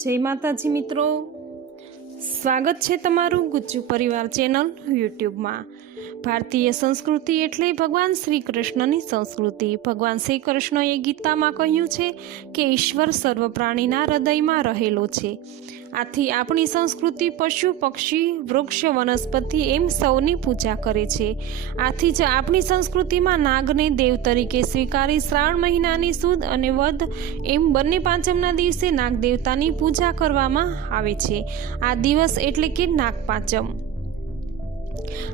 જય માતાજી મિત્રો. સ્વાગત છે તમારું ગુજ્જુ પરિવાર ચેનલ યુટ્યુબમાં. ભારતીય સંસ્કૃતિ એટલે ભગવાન શ્રી કૃષ્ણની સંસ્કૃતિ. ભગવાન શ્રી કૃષ્ણએ ગીતામાં કહ્યું છે કે ઈશ્વર સર્વ પ્રાણીના હૃદયમાં રહેલો છે. આથી આપણી સંસ્કૃતિ પશુ, પક્ષી, વૃક્ષ, વનસ્પતિ એમ સૌની પૂજા કરે છે. આથી જ આપણી સંસ્કૃતિમાં નાગને દેવ તરીકે સ્વીકારી શ્રાવણ મહિનાની સુદ અને વધ એમ બંને પાંચમના દિવસે નાગ દેવતાની પૂજા કરવામાં આવે છે. આ દિવસ એટલે કે નાગ પાંચમ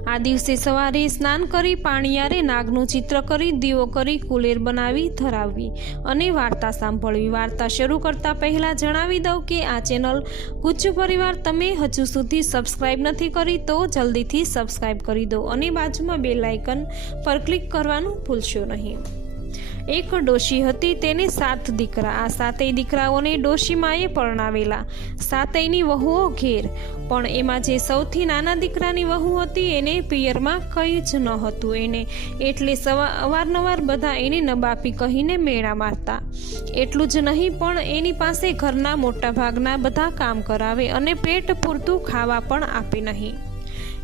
આ દિવસે સવારે સ્નાન કરી પાણીયારે નાગનું ચિત્ર કરી, દીવો કરી, કુલેર બનાવી, ધરાવવી અને વાર્તા સાંભળવી. વાર્તા શરૂ કરતા પહેલા જણાવી દઉં કે આ ચેનલ ગુજ્જુ પરિવાર તમે હજુ સુધી સબસ્ક્રાઇબ નથી કરી તો જલ્દીથી સબસ્ક્રાઇબ કરી દો અને બાજુમાં બે લાઇકન પર ક્લિક કરવાનું ભૂલશો નહીં. એક ડોશી હતી તેને સાત દીકરા. આ સાતેય દીકરાઓને ડોશીમાએ પરણાવેલા. સાતેયની વહુઓ ઘેર. પણ એમાં જે સૌથી નાના દીકરાની વહુ હતી એને પિયરમાં કંઈ જ ન હતું. એને એટલે સવા, અવારનવાર બધા એને નબાપી કહીને મેળા મારતા. એટલું જ નહીં, પણ એની પાસે ઘરના મોટા ભાગના બધા કામ કરાવે અને પેટ પૂરતું ખાવા પણ આપે નહીં.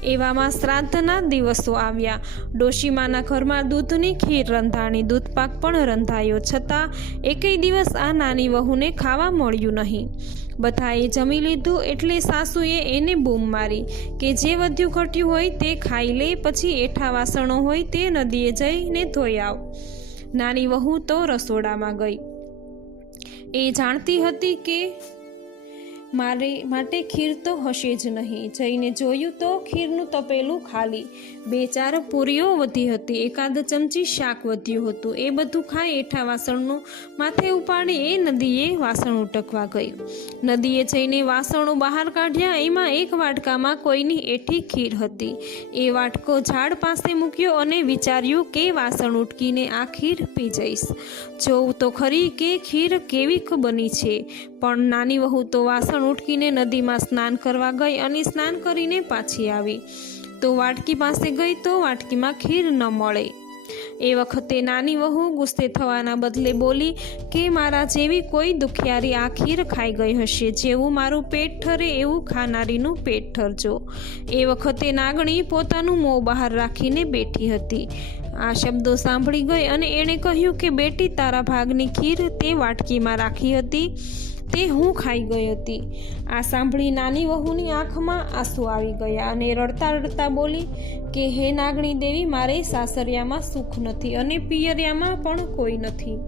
એવામાં શ્રાદ્ધના દિવસો આવ્યા. ડોશીમાના ઘરમાં દૂધની ખીર રંધાણી, દૂધપાક પણ રંધાયો છતાં એકેય દિવસ આ નાની વહુને ખાવા મળ્યું નહીં. બધાએ જમી લીધું એટલે સાસુએ એને બૂમ મારી કે જે વધ્યું ઘટ્યું હોય તે ખાઈ લે, પછી એઠા વાસણો હોય તે નદીએ જઈને ધોઈ આવ. નાની વહુ તો રસોડામાં ગઈ. એ જાણતી હતી કે મારે માટે ખીર તો હશે જ નહીં. જઈને જોયું તો ખીરનું તપેલું ખાલી. બે ચાર પૂરીઓ વધી હતી, એકાદ ચમચી શાક વધ્યું હતું. એ બધું ખાઈ એઠા વાસણનું માથે ઉપાડી એ નદીએ વાસણ ઉટકવા ગઈ. નદીએ જઈને વાસણો બહાર કાઢ્યા, એમાં એક વાટકામાં કોઈની એઠી ખીર હતી. એ વાટકો ઝાડ પાસે મૂક્યો અને વિચાર્યું કે વાસણ ઉટકીને આ ખીર પી જઈશ. જોઉં તો ખરી કે ખીર કેવી બની છે. પણ નાની વહુ તો વાસણ ઉટકીને નદીમાં સ્નાન કરવા ગઈ અને સ્નાન કરીને પાછી આવી. તો વાટકી પાસે ગઈ તો વાટકીમાં ખીર ન મળે. એ વખતે નાની વહુ ગુસ્સે થવાના બદલે બોલી, કે મારા જેવી કોઈ દુખિયારી આ ખીર ખાઈ ગઈ હશે, જેવું મારું પેટ ઠરે એવું ખાનારીનું પેટ ઠરજો. એ વખતે નાગણી પોતાનું મોં બહાર રાખીને બેઠી હતી. આ શબ્દો સાંભળી ગઈ અને એણે કહ્યું કે, બેટી, તારા ભાગની ખીર તે વાટકીમાં રાખી હતી. તે હું ખાઈ ગઈ હતી. આ સાંભળી નાની વહુની આંખમાં આંસુ આવી ગયા અને રડતા રડતા બોલી કે, હે નાગણી દેવી, મારે સાસરિયામાં સુખ નથી અને પિયરિયામાં પણ કોઈ નથી.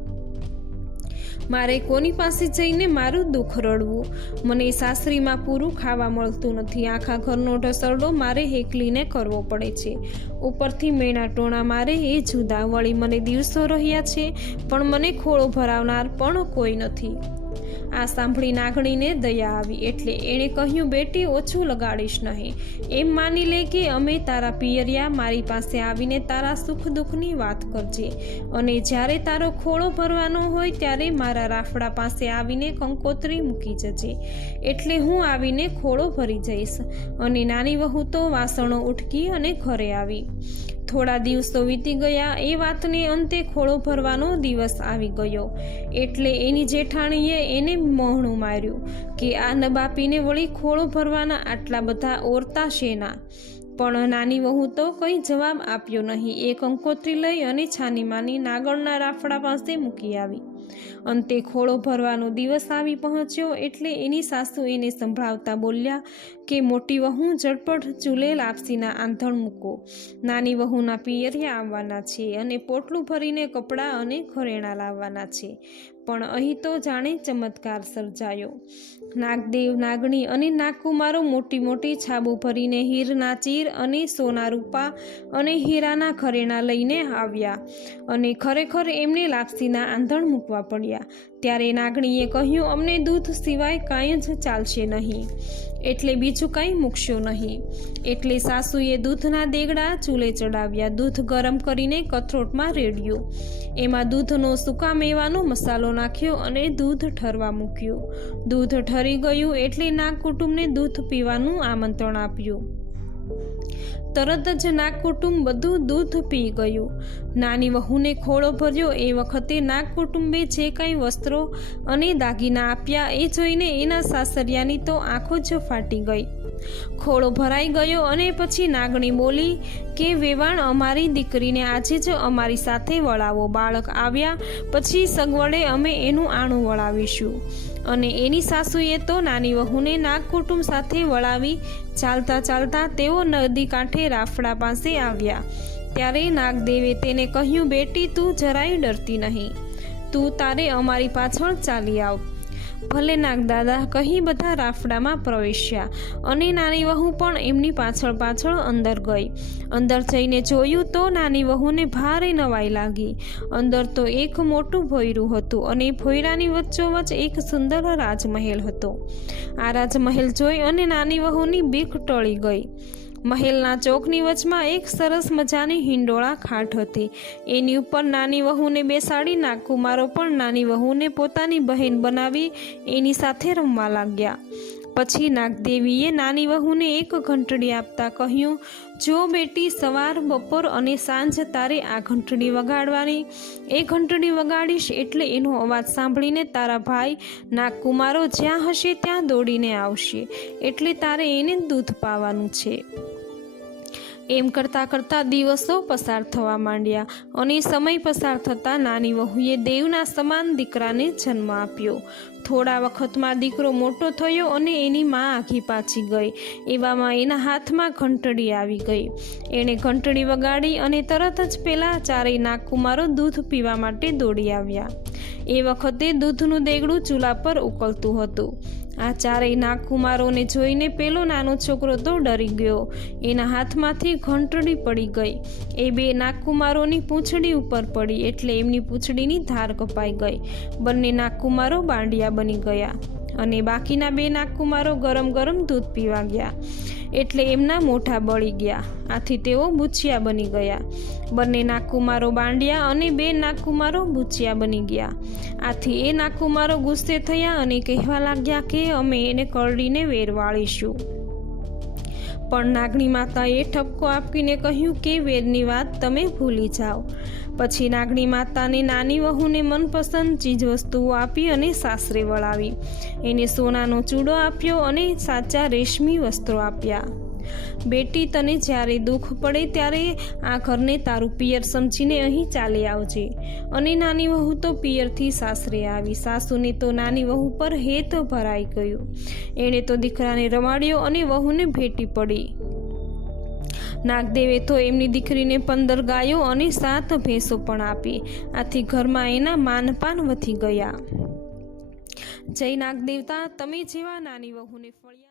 મારે કોની પાસે જઈને મારું દુઃખ રડવું? મને સાસરીમાં પૂરું ખાવા મળતું નથી. આખા ઘરનો ઢસરડો મારે હેકલીને કરવો પડે છે. ઉપરથી મેણા ટોણા મારે એ જુદા વળી મને દિવસો રહ્યા છે, પણ મને ખોળો ભરાવનાર પણ કોઈ નથી. આ સાંભળી નાગણીને દયા આવી. એટલે એણે કહ્યું, બેટી, ઓછું લગાડીશ નહીં. એમ માની લે કે અમે તારા પિયરિયા, મારી પાસે આવીને તારા સુખ દુઃખની વાત કરજે. અને જ્યારે તારો ખોળો ભરવાનો હોય, ત્યારે મારા રાફડા પાસે આવીને કંકોત્રી મૂકી જજે. એટલે હું આવીને ખોળો ભરી જઈશ. અને નાની વહુ તો વાસણો ઉઠકી અને ઘરે આવી. થોડા દિવસો વીતી ગયા. એ વાતને અંતે ખોળો ભરવાનો દિવસ આવી ગયો. એટલે એની જેઠાણીએ એને મોહણું માર્યું કે આ નબાપીને વળી ખોળો ભરવાના આટલા બધા ઓરતા શેના? પણ નાની વહુ તો કંઈ જવાબ આપ્યો નહીં. એ કંકોત્રી લઈ અને છાનીમાની નાગણના રાફડા પાસે મૂકી આવી. અંતે ખોળો ભરવાનો દિવસ આવી પહોંચ્યો એટલે એની સાસુ એને સંભળાવતા બોલ્યા કે, મોટી વહુ, ઝટપટ ચૂલે લાપસીના આંધણ મૂકો. નાની વહુના પિયરિયા આવવાના છે અને પોટલું ભરીને કપડાં અને ઘરેણાં લાવવાના છે. પણ અહીં તો જાણે ચમત્કાર સર્જાયો. નાગદેવ, નાગણી અને નાગકુમારો મોટી મોટી છાબુ ભરીને હીરના ચીર અને સોના રૂપા અને હીરાના ઘરેણાં લઈને આવ્યા અને ખરેખર એમને લાપસીના આંધણ મૂકવા પડ્યા. ત્યારે નાગણીએ કહ્યું, અમને દૂધ સિવાય કાંઈ જ ચાલશે નહીં. એટલે બીજું કાંઈ મૂકશો નહીં. એટલે સાસુએ દૂધના દેગડા ચૂલે ચડાવ્યા. દૂધ ગરમ કરીને કથરોટમાં રેડ્યું. એમાં દૂધનો સૂકા મેવાનો મસાલો નાખ્યો અને દૂધ ઠરવા મૂક્યું. દૂધ ઠરી ગયું એટલે નાગ કુટુંબને દૂધ પીવાનું આમંત્રણ આપ્યું. તરત જ નાગ કુટુંબ બધું દૂધ પી ગયું. નાની વહુને ખોળો ભર્યો. એ વખતે નાગ કુટુંબે જે કાંઈ વસ્ત્રો અને દાગીના આપ્યા એ જોઈને એના સાસરિયાની તો આંખો જ ફાટી ગઈ. ખોળો ભરાઈ ગયો અને પછી નાગણી બોલી કે, વેવાણ, અમારી દીકરીને આજે જ અમારી સાથે વળાવો. બાળક આવ્યા પછી સગવડે અમે એનું આણું વળાવીશું. અને એની સાસુએ તો નાની વહુને નાગ કુટુંબ સાથે વળાવી ચાલતા ચાલતા તેઓ નદી કાંઠે રાફડા પાસે આવ્યા. ત્યારે નાગદેવે તેને કહ્યું, બેટી, તું જરાય ડરતી નહીં. તું તારે અમારી પાછળ ચાલી આવ. ભલે નાગદાદા કહી બધા રાફડામાં પ્રવેશ્યા. અને નાની વહુ પણ એમની પાછળ પાછળ અંદર ગઈ. અંદર જઈને જોયું તો નાની વહુને ભારે નવાઈ લાગી. અંદર તો એક મોટું ભોયરું હતું અને ભોયરાની વચ્ચોવચ્ચ એક સુંદર રાજમહેલ હતો. આ રાજમહેલ જોઈ અને નાની વહુની બીક ટળી ગઈ. મહેલના ચોકની વચમાં એક સરસ મજાની હિંડોળા ખાટ હતી. એની ઉપર નાની વહુને બેસાડી નાગકુમારો પણ નાની વહુને પોતાની બહેન બનાવી એની સાથે રમવા લાગ્યા. પછી નાગદેવીએ નાની વહુને એક ઘંટડી આપતા કહ્યું, જો બેટી સવાર, બપોર અને સાંજ તારે આ ઘંટડી વગાડવાની. એ ઘંટડી વગાડીશ એટલે એનો અવાજ સાંભળીને તારા ભાઈ નાગકુમારો જ્યાં હશે ત્યાં દોડીને આવશે. એટલે તારે એને દૂધ પાવાનું છે. એમ કરતાં કરતાં દિવસો પસાર થવા માંડ્યા. અને સમય પસાર થતાં નાની વહુએ દેવના સમાન દીકરાને જન્મ આપ્યો. થોડા વખતમાં દીકરો મોટો થયો અને એની માં આઘી પાછી ગઈ. એવામાં એના હાથમાં ઘંટડી આવી ગઈ. એણે ઘંટડી વગાડી અને તરત જ પેલા ચારેય નાગકુમારો દૂધ પીવા માટે દોડી આવ્યા. એ વખતે દૂધનું દેગડું ચૂલા પર ઉકળતું હતું. આ ચારેય નાગકુમારોને જોઈને પેલો નાનો છોકરો તો ડરી ગયો. એના હાથમાંથી ઘંટડી પડી ગઈ. એ બે નાગકુમારોની પૂંછડી ઉપર પડી એટલે એમની પૂંછડીની ધાર કપાઈ ગઈ. બંને નાગકુમારો બાંડિયા બની ગયા અને બાકીના બે નાગકુમારો ગરમ ગરમ દૂધ પીવા ગયા. એટલે એમના મોઢા બળી ગયા. આથી તેઓ બુચિયા બની ગયા. બંને નાગકુમારો બાંડ્યા અને બે નાગકુમારો બુચિયા બની ગયા. આથી એ નાગકુમારો ગુસ્સે થયા અને કહેવા લાગ્યા કે અમે એને કરડીને વેરવાળીશું. પણ નાગણી માતાએ ઠપકો આપીને કહ્યું કે વેરની વાત તમે ભૂલી જાઓ. પછી નાગણી માતાને નાની વહુને મનપસંદ ચીજવસ્તુઓ આપી અને સાસરે વળાવી. એને સોનાનો ચૂડો આપ્યો અને સાચા રેશમી વસ્ત્રો આપ્યા. બેટી તને જ્યારે દુઃખ પડે ત્યારે આ ઘરને તારું પિયર સમજીને અહીં ચાલી આવજે. અને નાની વહુ તો પિયરથી સાસરે આવી. સાસુને તો નાની વહુ પર હેત ભરાઈ ગયું. એણે તો દીકરાને રમાડ્યો અને વહુને ભેટી પડી. નાગદેવે તો એમની દીકરીને પંદર ગાયો અને સાત ભેંસો પણ આપી. આથી ઘરમાં એના માનપાન વધી ગયા. જય નાગદેવતા, તમે જેવા નાની વહુને ફળ્યા